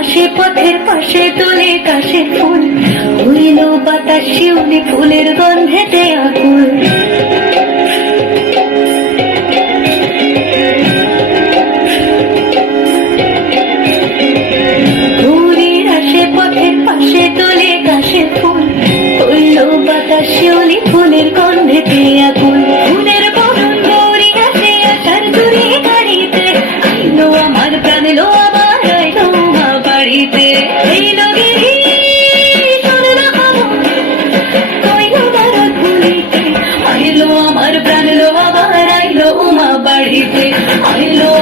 আসে পথের পাশে তোলে কাশে শিউলি ফুলের গন্ধেতে আকুল শিউলি ফুলের গন্ধেতে ফুলের বরণ গৌরী আসে আসার দূরে গাড়িতে। আইলো আমার প্রাণ লো আমার, আইলো মা বাড়িতে। গিরি আইলো?